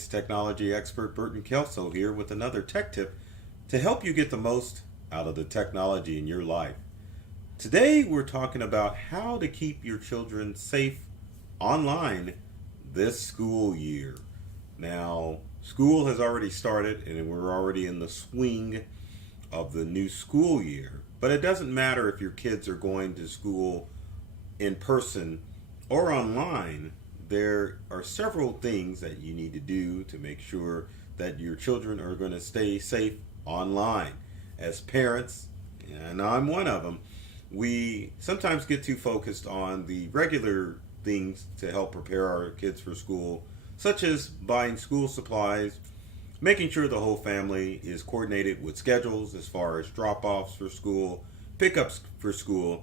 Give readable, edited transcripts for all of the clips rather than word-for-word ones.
It's technology expert Burton Kelso here with another tech tip to help you get the most out of the technology in your life. Today we're talking about how to keep your children safe online this school year. Now, school has already started and we're already in the swing of the new school year. But it doesn't matter if your kids are going to school in person or online. There are several things that you need to do to make sure that your children are going to stay safe online. As parents, and I'm one of them, we sometimes get too focused on the regular things to help prepare our kids for school, such as buying school supplies, making sure the whole family is coordinated with schedules as far as drop-offs for school, pickups for school,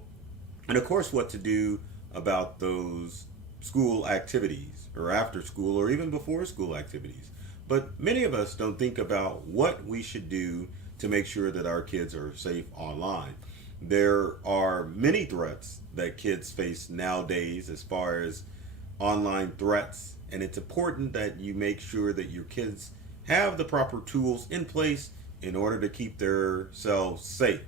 and of course what to do about those school activities or after school or even before school activities. But many of us don't think about what we should do to make sure that our kids are safe online. There are many threats that kids face nowadays as far as online threats, and it's important that you make sure that your kids have the proper tools in place in order to keep themselves safe.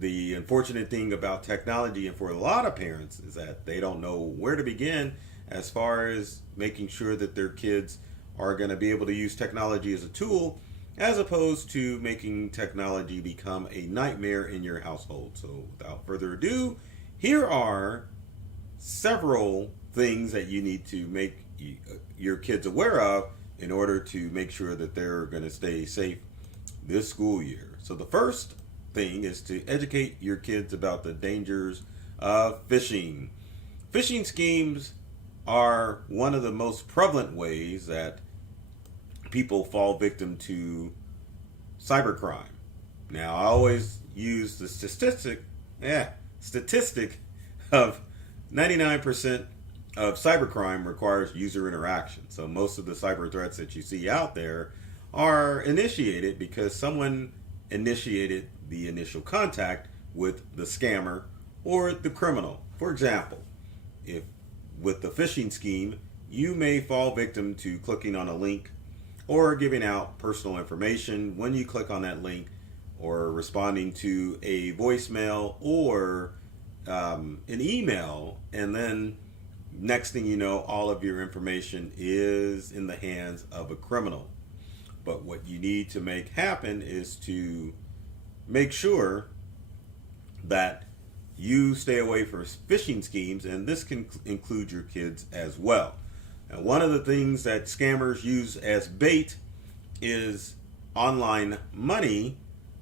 The unfortunate thing about technology and for a lot of parents is that they don't know where to begin as far as making sure that their kids are going to be able to use technology as a tool as opposed to making technology become a nightmare in your household. So without further ado, here are several things that you need to make your kids aware of in order to make sure that they're going to stay safe this school year. So the first thing is to educate your kids about the dangers of phishing. Phishing schemes are one of the most prevalent ways that people fall victim to cybercrime. Now, I always use the statistic of 99% of cybercrime requires user interaction. So most of the cyber threats that you see out there are initiated because someone initiated the initial contact with the scammer or the criminal. For example, if with the phishing scheme, you may fall victim to clicking on a link or giving out personal information when you click on that link, or responding to a voicemail or an email, and then next thing you know, all of your information is in the hands of a criminal. But what you need to make happen is to make sure that you stay away from phishing schemes, and this can include your kids as well. And one of the things that scammers use as bait is online money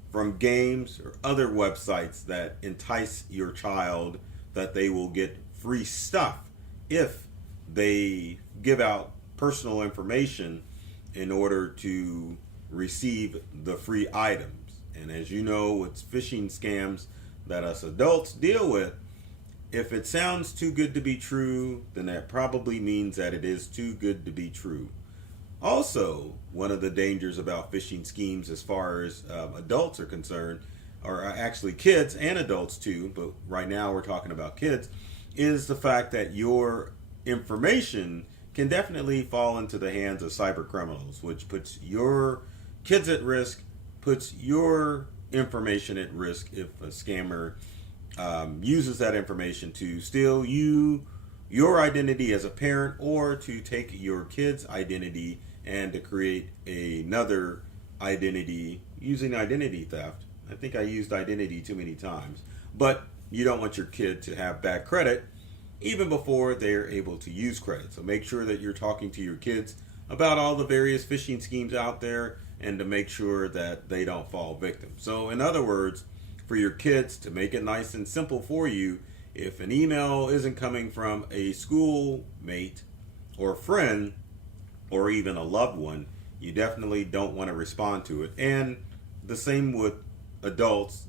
from games or other websites that entice your child that they will get free stuff if they give out personal information in order to receive the free items. And as you know, with phishing scams that us adults deal with, if it sounds too good to be true, then that probably means that it is too good to be true. Also, one of the dangers about phishing schemes as far as adults are concerned, or actually kids and adults too, but right now we're talking about kids, is the fact that your information can definitely fall into the hands of cyber criminals, which puts your kids at risk, puts your information at risk if a scammer uses that information to steal your identity as a parent, or to take your kid's identity and to create another identity using identity theft. I think I used identity too many times, but you don't want your kid to have bad credit even before they're able to use credit. So make sure that you're talking to your kids about all the various phishing schemes out there and to make sure that they don't fall victim. So in other words, for your kids, to make it nice and simple for you, if an email isn't coming from a schoolmate or friend or even a loved one, you definitely don't want to respond to it. And the same with adults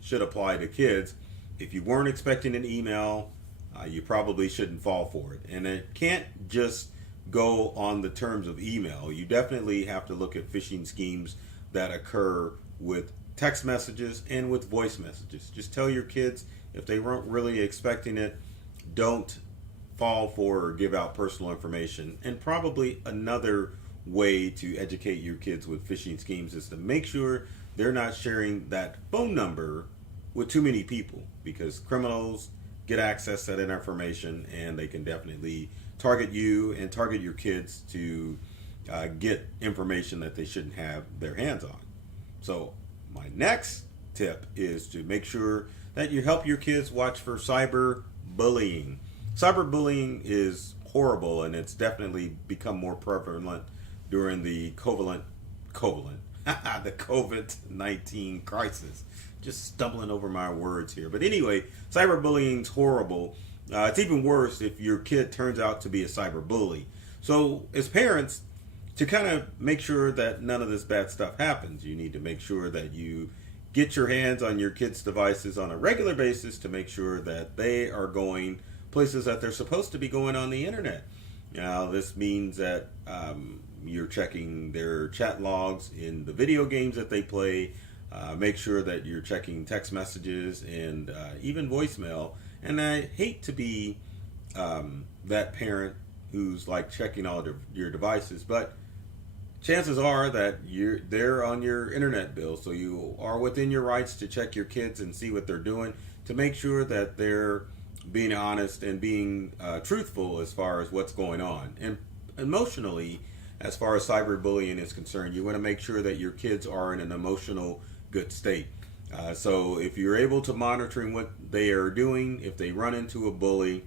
should apply to kids. If you weren't expecting an email, you probably shouldn't fall for it. And it can't just go on the terms of email. You definitely have to look at phishing schemes that occur with text messages and with voice messages. Just tell your kids, if they weren't really expecting it, don't fall for or give out personal information. And probably another way to educate your kids with phishing schemes is to make sure they're not sharing that phone number with too many people, because criminals get access to that information and they can definitely target you and target your kids to get information that they shouldn't have their hands on. So my next tip is to make sure that you help your kids watch for cyber bullying. Cyberbullying is horrible, and it's definitely become more prevalent during the the COVID-19 crisis. Just stumbling over my words here. But anyway, cyberbullying's horrible. It's even worse if your kid turns out to be a cyberbully. So as parents, to kind of make sure that none of this bad stuff happens, you need to make sure that you get your hands on your kids' devices on a regular basis to make sure that they are going places that they're supposed to be going on the internet. Now, this means that you're checking their chat logs in the video games that they play. Make sure that you're checking text messages and even voicemail. And I hate to be that parent who's like checking all of your devices, but chances are that they're on your internet bill, so you are within your rights to check your kids and see what they're doing to make sure that they're being honest and being truthful as far as what's going on. And emotionally, as far as cyberbullying is concerned, you want to make sure that your kids are in an emotional good state. So if you're able to monitor what they are doing, if they run into a bully,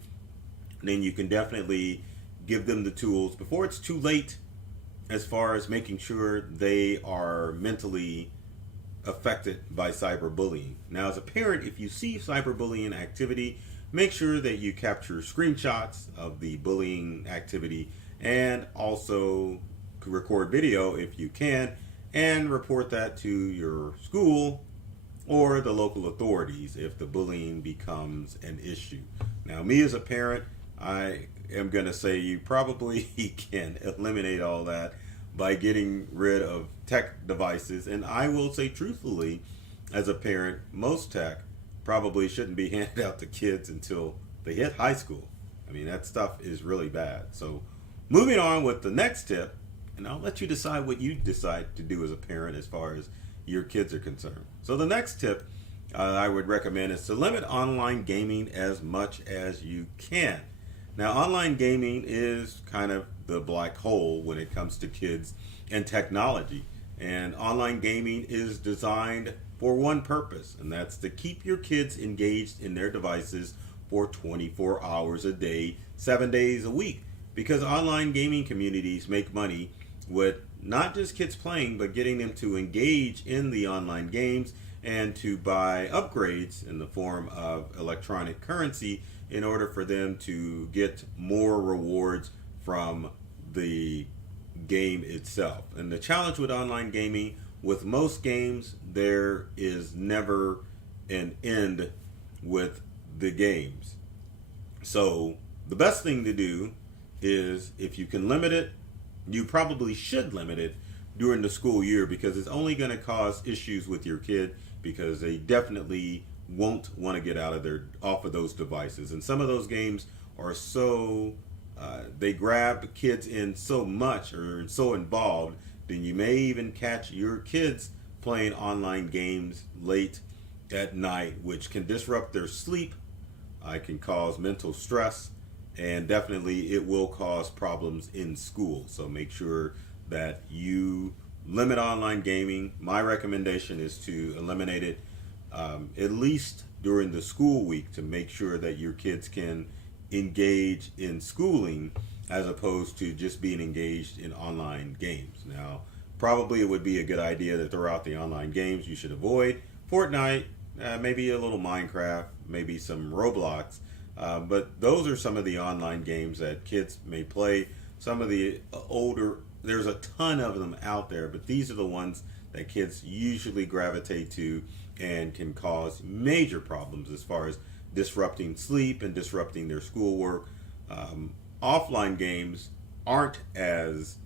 then you can definitely give them the tools before it's too late, as far as making sure they are mentally affected by cyberbullying. Now, as a parent, if you see cyberbullying activity, make sure that you capture screenshots of the bullying activity and also record video if you can, and report that to your school or the local authorities if the bullying becomes an issue. Now, me as a parent, I am going to say you probably can eliminate all that by getting rid of tech devices. And I will say truthfully, as a parent, most tech probably shouldn't be handed out to kids until they hit high school. I mean, that stuff is really bad. So moving on with the next tip, and I'll let you decide what you decide to do as a parent as far as your kids are concerned. So the next tip I would recommend is to limit online gaming as much as you can. Now, online gaming is kind of the black hole when it comes to kids and technology. And online gaming is designed for one purpose, and that's to keep your kids engaged in their devices for 24 hours a day, 7 days a week. Because online gaming communities make money with not just kids playing, but getting them to engage in the online games and to buy upgrades in the form of electronic currency in order for them to get more rewards from the game itself. And the challenge with online gaming, with most games, there is never an end with the games. So the best thing to do is, if you can limit it, you probably should limit it during the school year, because it's only going to cause issues with your kid, because they definitely won't want to get off of those devices. And some of those games are so they grab kids in so much, or so involved, then you may even catch your kids playing online games late at night, which can disrupt their sleep, can cause mental stress, and definitely it will cause problems in school. So make sure that you limit online gaming. My recommendation is to eliminate it at least during the school week, to make sure that your kids can engage in schooling as opposed to just being engaged in online games. Now, probably it would be a good idea to throw out the online games you should avoid. Fortnite, maybe a little Minecraft, maybe some Roblox. But those are some of the online games that kids may play. Some of the older, there's a ton of them out there, but these are the ones that kids usually gravitate to and can cause major problems as far as disrupting sleep and disrupting their schoolwork. Offline games aren't as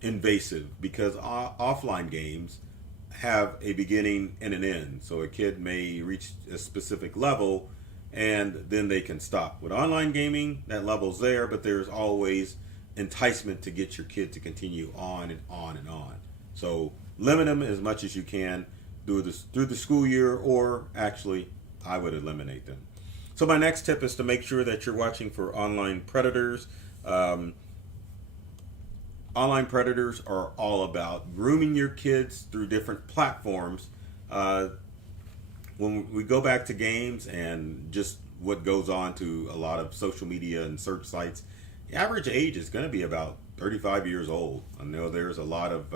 invasive, because offline games have a beginning and an end. So a kid may reach a specific level and then they can stop. With online gaming, that level's there, but there's always enticement to get your kid to continue on and on and on. So limit them as much as you can through the school year, or actually, I would eliminate them. So my next tip is to make sure that you're watching for online predators. Online predators are all about grooming your kids through different platforms. When we go back to games and just what goes on to a lot of social media and search sites, the average age is going to be about 35 years old. I know there's a lot of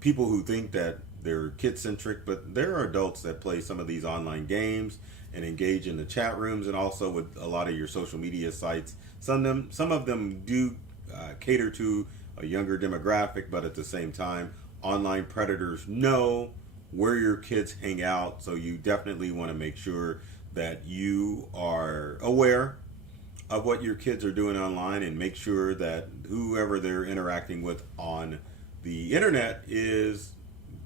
people who think that they're kid-centric, but there are adults that play some of these online games and engage in the chat rooms, and also with a lot of your social media sites. Some of them do cater to a younger demographic, but at the same time, online predators know where your kids hang out, so you definitely want to make sure that you are aware of what your kids are doing online, and make sure that whoever they're interacting with on the internet is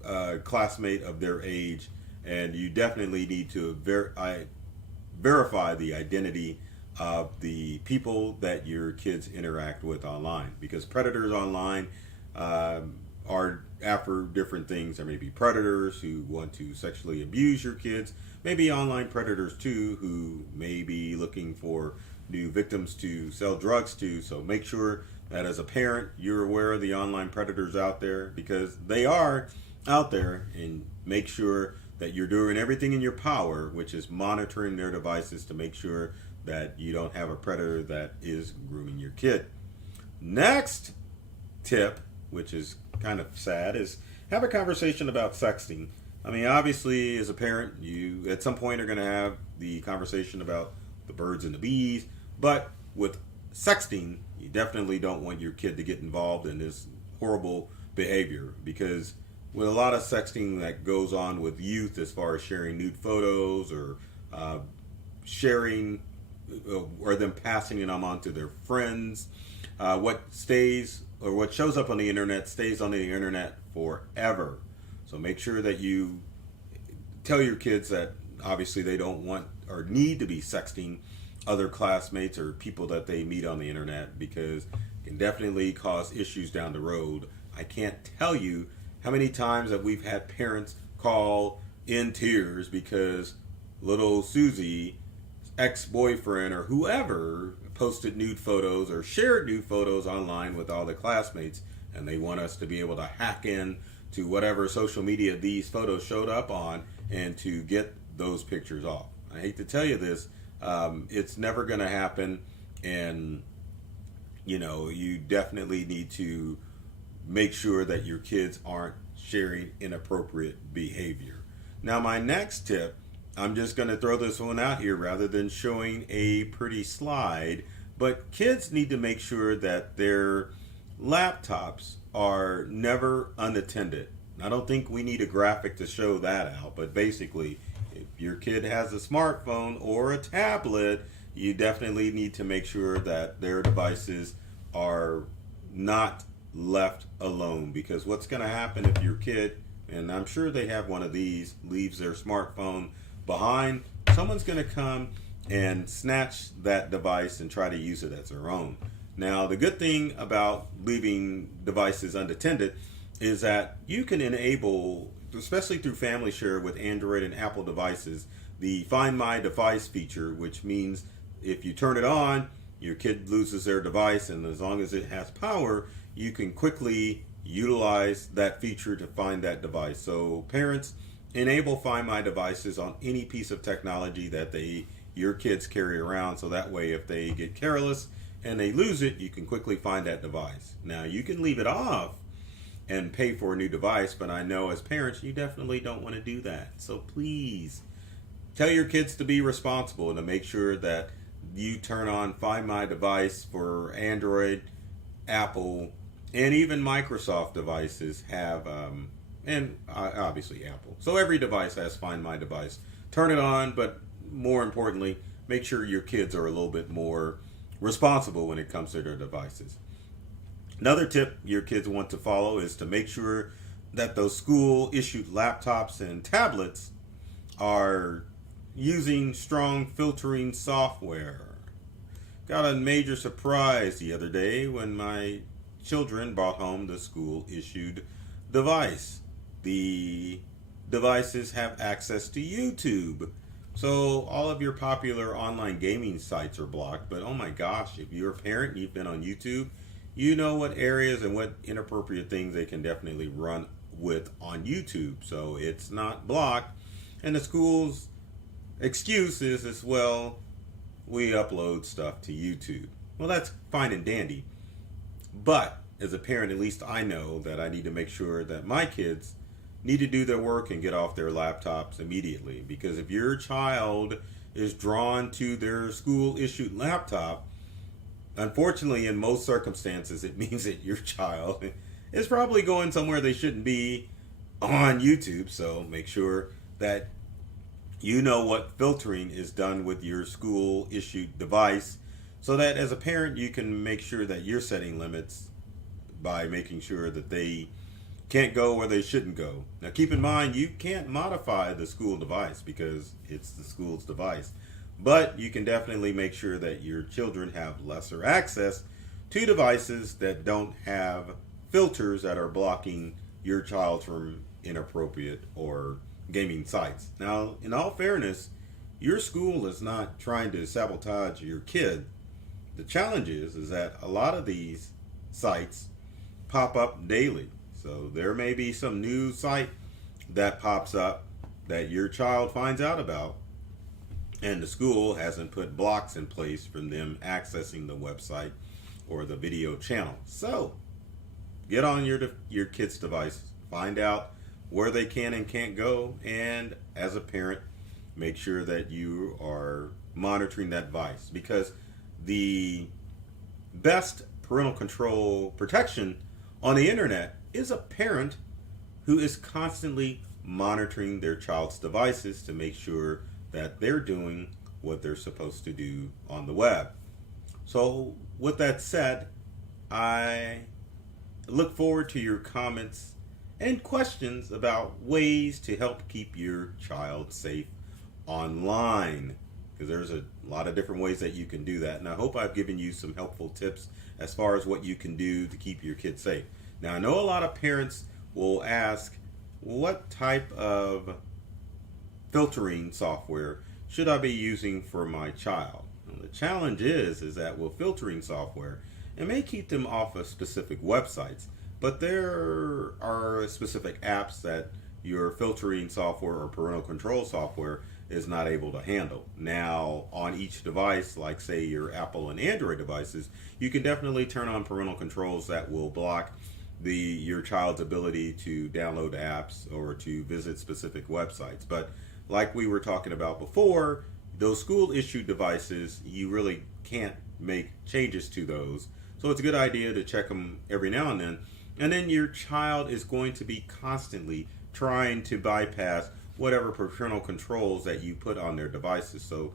a classmate of their age, and you definitely need to verify the identity of the people that your kids interact with online, because predators online are after different things. There may be predators who want to sexually abuse your kids, maybe online predators too who may be looking for new victims to sell drugs to. So make sure that as a parent you're aware of the online predators out there, because they are out there, and make sure that you're doing everything in your power, which is monitoring their devices, to make sure that you don't have a predator that is grooming your kid. Next tip, which is kind of sad, is have a conversation about sexting. I mean, obviously, as a parent, you at some point are going to have the conversation about the birds and the bees, but with sexting, you definitely don't want your kid to get involved in this horrible behavior, because with a lot of sexting that goes on with youth, as far as sharing nude photos or sharing or them passing them on to their friends, what stays or what shows up on the internet stays on the internet forever. So make sure that you tell your kids that obviously they don't want or need to be sexting other classmates or people that they meet on the internet, because it can definitely cause issues down the road. I can't tell you how many times that we've had parents call in tears because little Susie, ex-boyfriend or whoever, posted nude photos or shared nude photos online with all the classmates, and they want us to be able to hack in to whatever social media these photos showed up on and to get those pictures off. I hate to tell you this, it's never going to happen, and you definitely need to make sure that your kids aren't sharing inappropriate behavior. Now, my next tip, I'm just going to throw this one out here rather than showing a pretty slide, but kids need to make sure that their laptops are never unattended. I don't think we need a graphic to show that out, but basically, if your kid has a smartphone or a tablet, you definitely need to make sure that their devices are not left alone, because what's going to happen if your kid, and I'm sure they have one of these, leaves their smartphone behind, someone's going to come and snatch that device and try to use it as their own. Now, the good thing about leaving devices unattended is that you can enable, especially through Family Share with Android and Apple devices, the Find My Device feature, which means if you turn it on, your kid loses their device, and as long as it has power, you can quickly utilize that feature to find that device. So parents, enable Find My Devices on any piece of technology that your kids carry around, so that way if they get careless and they lose it, you can quickly find that device. Now, you can leave it off and pay for a new device, but I know as parents you definitely don't want to do that. So please tell your kids to be responsible and to make sure that you turn on Find My Device for Android, Apple, and even Microsoft devices have, and obviously Apple. So every device has Find My Device. Turn it on, but more importantly, make sure your kids are a little bit more responsible when it comes to their devices. Another tip your kids want to follow is to make sure that those school-issued laptops and tablets are using strong filtering software. got a major surprise the other day when my children brought home the school issued device. The devices have access to YouTube. So all of your popular online gaming sites are blocked, but oh my gosh, if you're a parent and you've been on YouTube, you know what areas and what inappropriate things they can definitely run with on YouTube. So it's not blocked. And the school's excuse is as well, we upload stuff to YouTube. Well, that's fine and dandy. But as a parent, at least I know that I need to make sure that my kids need to do their work and get off their laptops immediately. Because if your child is drawn to their school issued laptop, unfortunately, in most circumstances, it means that your child is probably going somewhere they shouldn't be on YouTube. So make sure that you know what filtering is done with your school issued device, so that as a parent you can make sure that you're setting limits by making sure that they can't go where they shouldn't go. Now keep in mind, you can't modify the school device because it's the school's device, but you can definitely make sure that your children have lesser access to devices that don't have filters that are blocking your child from inappropriate or gaming sites. Now, in all fairness, your school is not trying to sabotage your kid. The challenge is that a lot of these sites pop up daily. So there may be some new site that pops up that your child finds out about, and the school hasn't put blocks in place from them accessing the website or the video channel. So get on your kid's device, find out where they can and can't go, and as a parent, make sure that you are monitoring that device, because the best parental control protection on the internet is a parent who is constantly monitoring their child's devices to make sure that they're doing what they're supposed to do on the web. So with that said, I look forward to your comments and questions about ways to help keep your child safe online, because there's a lot of different ways that you can do that, and I hope I've given you some helpful tips as far as what you can do to keep your kids safe. Now, I know a lot of parents will ask, what type of filtering software should I be using for my child? Well, the challenge is that with filtering software, it may keep them off of specific websites, but there are specific apps that your filtering software or parental control software is not able to handle. Now, on each device, like say your Apple and Android devices, you can definitely turn on parental controls that will block your child's ability to download apps or to visit specific websites. But like we were talking about before, those school issued devices, you really can't make changes to those. So it's a good idea to check them every now and then. And then your child is going to be constantly trying to bypass whatever parental controls that you put on their devices. So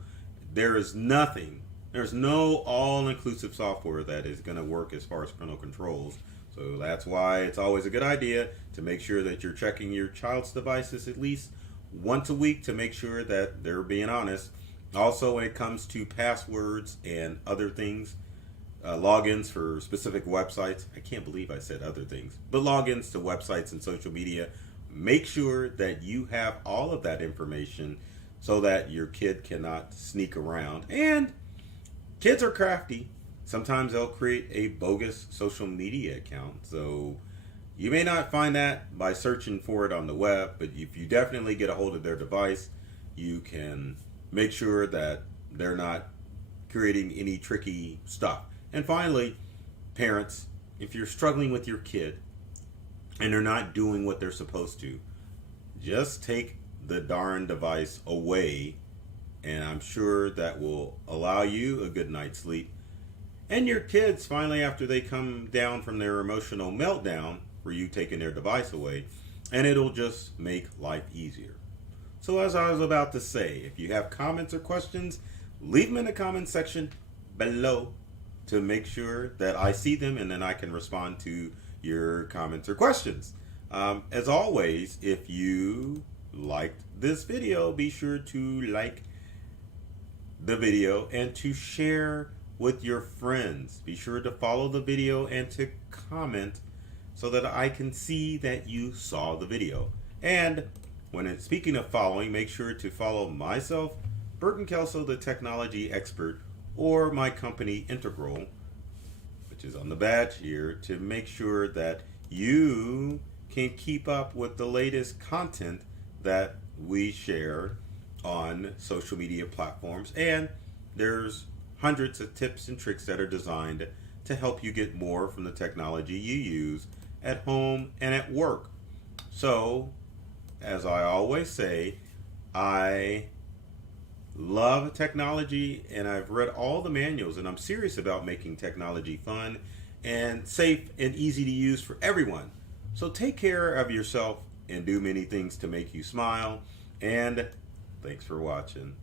there's no all-inclusive software that is going to work as far as parental controls. So that's why it's always a good idea to make sure that you're checking your child's devices at least once a week to make sure that they're being honest. Also, when it comes to passwords and other things, logins for specific websites, I can't believe I said other things, but logins to websites and social media, make sure that you have all of that information so that your kid cannot sneak around. And kids are crafty. Sometimes they'll create a bogus social media account. So you may not find that by searching for it on the web, but if you definitely get a hold of their device, you can make sure that they're not creating any tricky stuff. And finally, parents, if you're struggling with your kid and they're not doing what they're supposed to, just take the darn device away, and I'm sure that will allow you a good night's sleep. And your kids, finally, after they come down from their emotional meltdown for you taking their device away, and it'll just make life easier. So as I was about to say, if you have comments or questions, leave them in the comment section below to make sure that I see them and then I can respond to your comments or questions. As always, if you liked this video, be sure to like the video and to share with your friends. Be sure to follow the video and to comment so that I can see that you saw the video. And speaking of following, make sure to follow myself, Burton Kelso, the technology expert, or my company Integral, which is on the badge here, to make sure that you can keep up with the latest content that we share on social media platforms. And there's hundreds of tips and tricks that are designed to help you get more from the technology you use at home and at work. So, as I always say, I love technology and I've read all the manuals, and I'm serious about making technology fun and safe and easy to use for everyone. So take care of yourself and do many things to make you smile. And thanks for watching.